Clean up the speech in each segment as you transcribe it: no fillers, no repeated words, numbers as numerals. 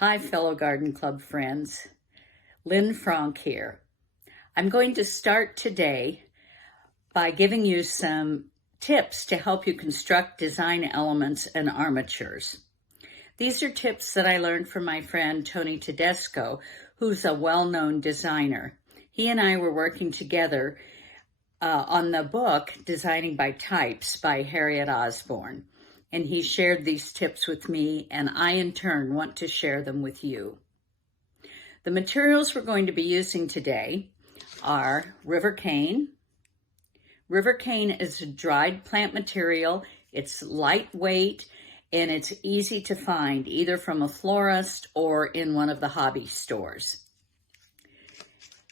Hi, fellow Garden Club friends. Lynn Fronk here. I'm going to start today by giving you some tips to help you construct design elements and armatures. These are tips that I learned from my friend Tony Tedesco, who's a well-known designer. He and I were working together on the book Designing by Types by Harriet Osborne. And he shared these tips with me, and I in turn want to share them with you. The materials we're going to be using today are river cane. River cane is a dried plant material. It's lightweight and it's easy to find either from a florist or in one of the hobby stores.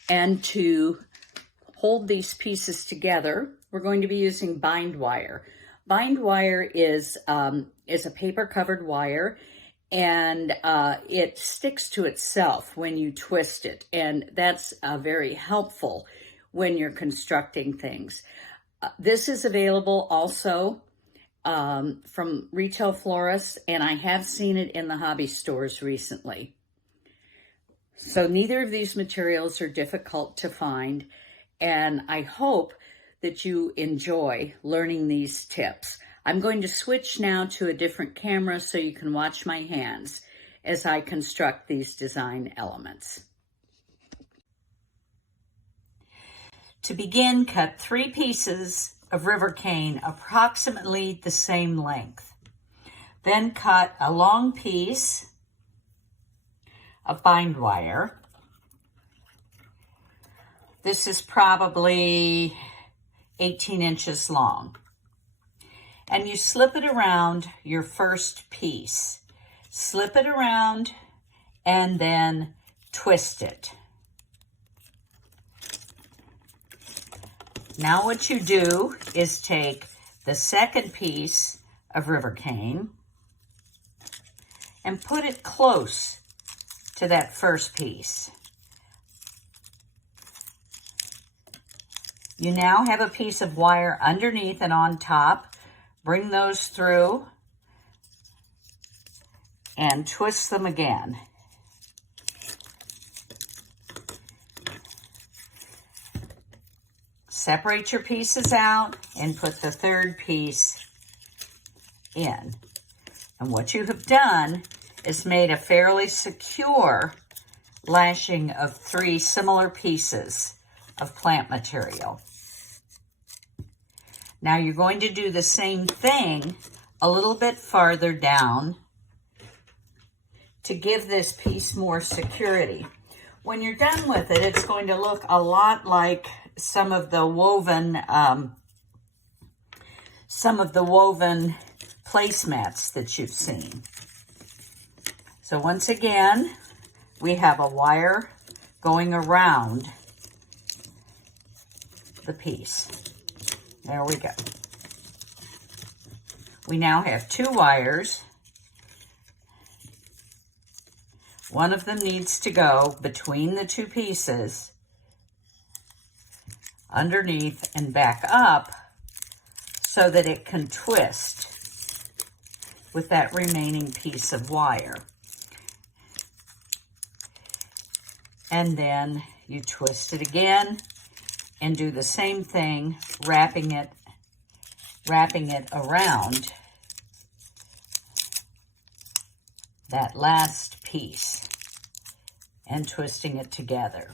And to hold these pieces together, we're going to be using bind wire. Bind wire is a paper-covered wire, and it sticks to itself when you twist it, and that's very helpful when you're constructing things. This is available also from retail florists, and I have seen it in the hobby stores recently. So neither of these materials are difficult to find, and I hope that you enjoy learning these tips. I'm going to switch now to a different camera so you can watch my hands as I construct these design elements. To begin, cut 3 pieces of river cane approximately the same length. Then cut a long piece of bind wire. This is probably 18 inches long. And you slip it around your first piece. Slip it around and then twist it. Now what you do is take the second piece of river cane and put it close to that first piece. You now have a piece of wire underneath and on top. Bring those through and twist them again. Separate your pieces out and put the third piece in. And what you have done is made a fairly secure lashing of 3 similar pieces of plant material. Now you're going to do the same thing a little bit farther down to give this piece more security. When you're done with it, it's going to look a lot like some of the woven placemats that you've seen. So once again, we have a wire going around the piece. There we go. We now have 2 wires. One of them needs to go between the 2 pieces, underneath and back up, so that it can twist with that remaining piece of wire. And then you twist it again and do the same thing, wrapping it around that last piece and twisting it together.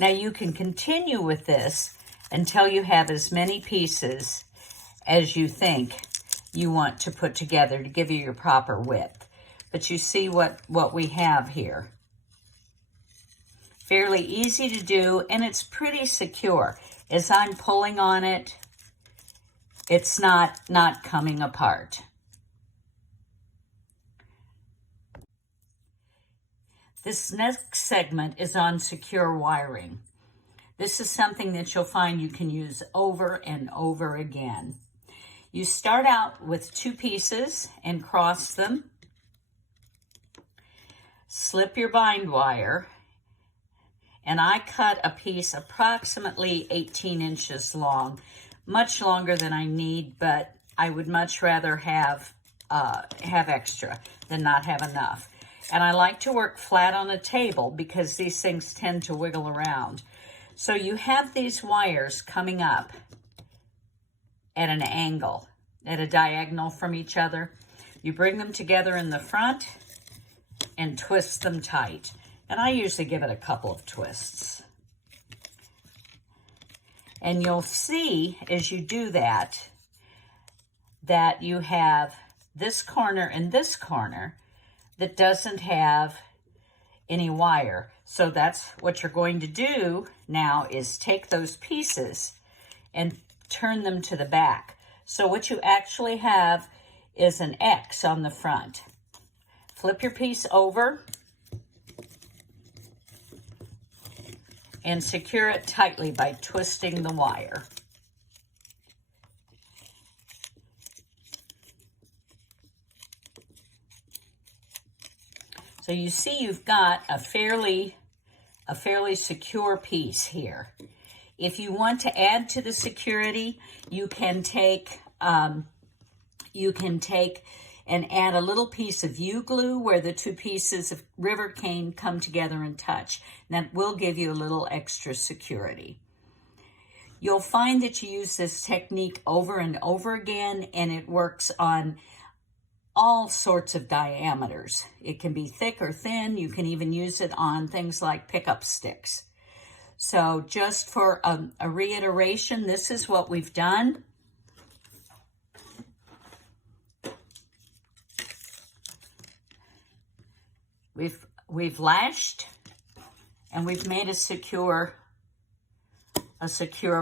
Now you can continue with this until you have as many pieces as you think you want to put together to give you your proper width. But you see what we have here. Fairly easy to do, and it's pretty secure. As I'm pulling on it, it's not coming apart. This next segment is on secure wiring. This is something that you'll find you can use over and over again. You start out with 2 pieces and cross them. Slip your bind wire. And I cut a piece approximately 18 inches long, much longer than I need, but I would much rather have extra than not have enough. And I like to work flat on a table because these things tend to wiggle around. So you have these wires coming up at an angle, at a diagonal from each other. You bring them together in the front and twist them tight. And I usually give it a couple of twists. And you'll see as you do that, that you have this corner and this corner that doesn't have any wire. So that's what you're going to do now, is take those pieces and turn them to the back. So what you actually have is an X on the front. Flip your piece over and secure it tightly by twisting the wire. So you see you've got a fairly secure piece here. If you want to add to the security, you can take and add a little piece of U-glue where the two pieces of river cane come together and touch. And that will give you a little extra security. You'll find that you use this technique over and over again, and it works on all sorts of diameters. It can be thick or thin. You can even use it on things like pickup sticks. So just for a reiteration, this is what we've done. We've lashed and we've made a secure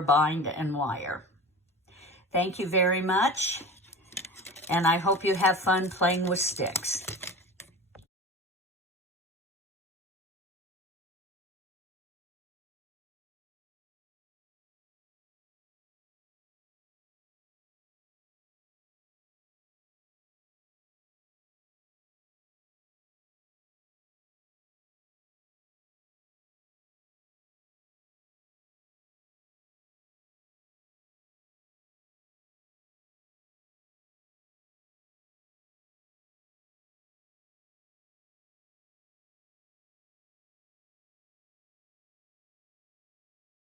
bind and wire. Thank you very much. And I hope you have fun playing with sticks.